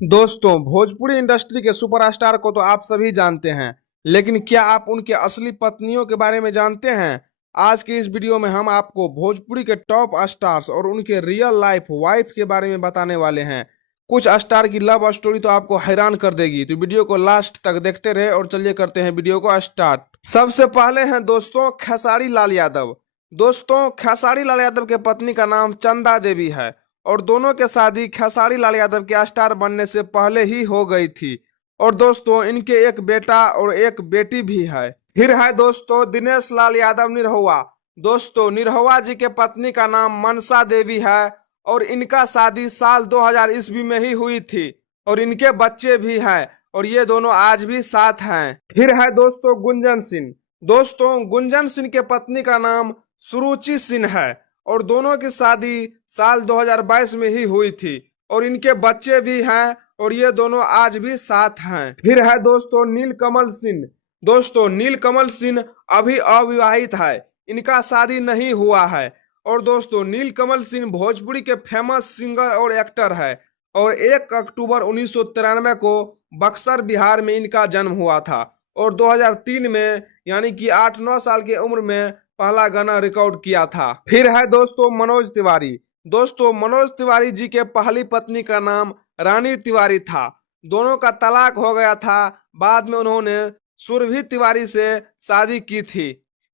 दोस्तों, भोजपुरी इंडस्ट्री के सुपरस्टार को तो आप सभी जानते हैं, लेकिन क्या आप उनके असली पत्नियों के बारे में जानते हैं? आज की इस वीडियो में हम आपको भोजपुरी के टॉप स्टार्स और उनके रियल लाइफ वाइफ के बारे में बताने वाले हैं। कुछ स्टार की लव स्टोरी तो आपको हैरान कर देगी, तो वीडियो को लास्ट तक देखते रहे और चलिए करते हैं वीडियो को स्टार्ट। सबसे पहले हैं दोस्तों खेसारी लाल यादव। दोस्तों, खेसारी लाल यादव के पत्नी का नाम चंदा देवी है और दोनों के शादी खेसारी लाल यादव के स्टार बनने से पहले ही हो गई थी। और दोस्तों, इनके एक बेटा और एक बेटी भी है। फिर है दोस्तों दिनेश लाल यादव निरहुआ। दोस्तों, निरहुआ जी के पत्नी का नाम मनसा देवी है और इनका शादी साल 2000 ईस्वी में ही हुई थी और इनके बच्चे भी हैं और ये दोनों आज भी साथ हैं। फिर है दोस्तों गुंजन सिंह। दोस्तों, गुंजन सिंह के पत्नी का नाम सुरुचि सिंह है और दोनों की शादी साल 2022 में ही हुई थी और इनके बच्चे भी हैं और ये दोनों आज भी साथ हैं। फिर है दोस्तों नीलकमल सिंह। दोस्तों, नीलकमल सिंह अभी अविवाहित है, इनका शादी नहीं हुआ है। और दोस्तों, नीलकमल सिंह भोजपुरी के फेमस सिंगर और एक्टर है और 1 अक्टूबर 1993 को बक्सर बिहार में इनका जन्म हुआ था और 2003 में यानी कि 8-9 साल की उम्र में पहला गाना रिकॉर्ड किया था। फिर है दोस्तों मनोज तिवारी। दोस्तों, मनोज तिवारी जी के पहली पत्नी का नाम रानी तिवारी था। दोनों का तलाक हो गया था, बाद में उन्होंने सुरभि तिवारी से शादी की थी।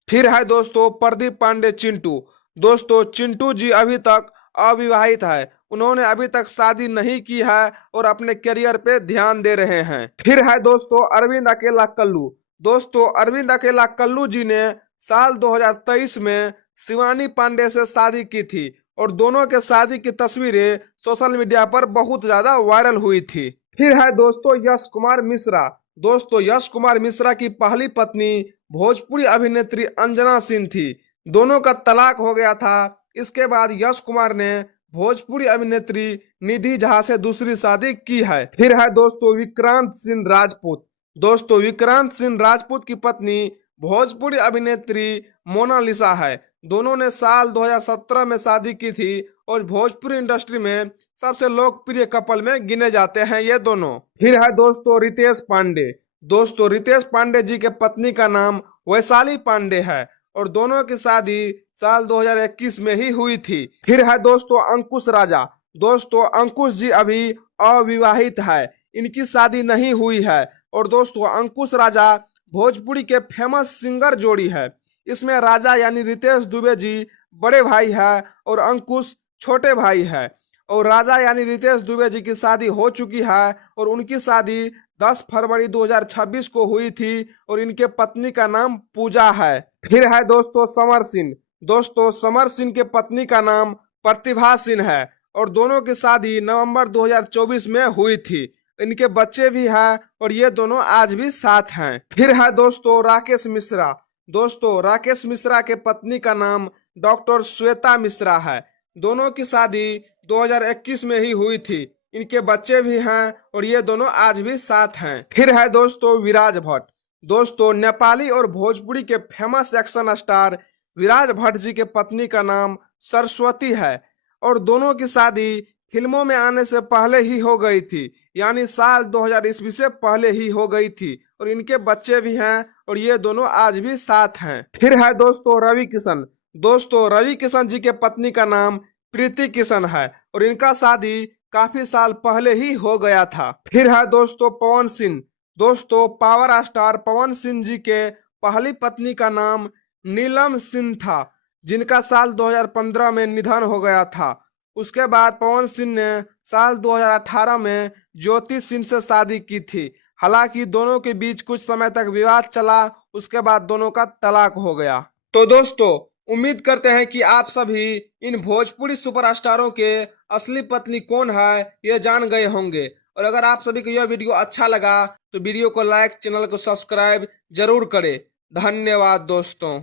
फिर है दोस्तों प्रदीप पांडे चिंटू। दोस्तों, चिंटू जी अभी तक अविवाहित है, उन्होंने अभी तक शादी नहीं की है और अपने करियर पे ध्यान दे रहे हैं। फिर है दोस्तों अरविंद अकेला कल्लू। दोस्तों, अरविंद अकेला कल्लू जी ने साल 2023 में शिवानी पांडे से शादी की थी और दोनों के शादी की तस्वीरें सोशल मीडिया पर बहुत ज्यादा वायरल हुई थी। फिर है दोस्तों यश कुमार मिश्रा। दोस्तों, यश कुमार मिश्रा की पहली पत्नी भोजपुरी अभिनेत्री अंजना सिंह थी। दोनों का तलाक हो गया था। इसके बाद यश कुमार ने भोजपुरी अभिनेत्री निधि झा से दूसरी शादी की है। फिर है दोस्तों विक्रांत सिंह राजपूत। दोस्तों, विक्रांत सिंह राजपूत की पत्नी भोजपुरी अभिनेत्री मोनालिसा है। दोनों ने साल 2017 में शादी की थी और भोजपुरी इंडस्ट्री में सबसे लोकप्रिय कपल में गिने जाते हैं ये दोनों। फिर है दोस्तों रितेश पांडे। दोस्तों, रितेश पांडे जी के पत्नी का नाम वैशाली पांडे है और दोनों की शादी साल 2021 में ही हुई थी। फिर है दोस्तों अंकुश राजा। दोस्तों, अंकुश जी अभी अविवाहित है, इनकी शादी नहीं हुई है। और दोस्तों, अंकुश राजा भोजपुरी के फेमस सिंगर जोड़ी है। इसमें राजा यानी रितेश दुबे जी बड़े भाई है और अंकुश छोटे भाई है। और राजा यानी रितेश दुबे जी की शादी हो चुकी है और उनकी शादी 10 फरवरी 2026 को हुई थी और इनके पत्नी का नाम पूजा है। फिर है दोस्तों समर सिंह। दोस्तों, समर सिंह के पत्नी का नाम प्रतिभा सिंह है और दोनों की शादी नवंबर 2024 में हुई थी। इनके बच्चे भी हैं और ये दोनों आज भी साथ हैं। फिर है दोस्तों राकेश मिश्रा। दोस्तों, राकेश मिश्रा के पत्नी का नाम डॉक्टर श्वेता मिश्रा है। दोनों की शादी 2021 में ही हुई थी। इनके बच्चे भी हैं और ये दोनों आज भी साथ हैं। फिर है दोस्तों विराज भट्ट। दोस्तों, नेपाली और भोजपुरी के फेमस एक्शन स्टार विराज भट्ट जी के पत्नी का नाम सरस्वती है और दोनों की शादी फिल्मों में आने से पहले ही हो गई थी, यानी साल 2000 ईस्वी से पहले ही हो गई थी और इनके बच्चे भी हैं और ये दोनों आज भी साथ हैं। फिर है दोस्तों रवि किशन। दोस्तों, रवि किशन जी के पत्नी का नाम प्रीति किशन है और इनका शादी काफी साल पहले ही हो गया था। फिर है दोस्तों पवन सिंह। दोस्तों, पावर स्टार पवन सिंह जी के पहली पत्नी का नाम नीलम सिंह था, जिनका साल 2015 में निधन हो गया था। उसके बाद पवन सिंह ने साल 2018 में ज्योति सिंह से शादी की थी। हालांकि दोनों के बीच कुछ समय तक विवाद चला, उसके बाद दोनों का तलाक हो गया। तो दोस्तों, उम्मीद करते हैं कि आप सभी इन भोजपुरी सुपरस्टारों के असली पत्नी कौन है ये जान गए होंगे। और अगर आप सभी को यह वीडियो अच्छा लगा तो वीडियो को लाइक, चैनल को सब्सक्राइब जरूर करें। धन्यवाद दोस्तों।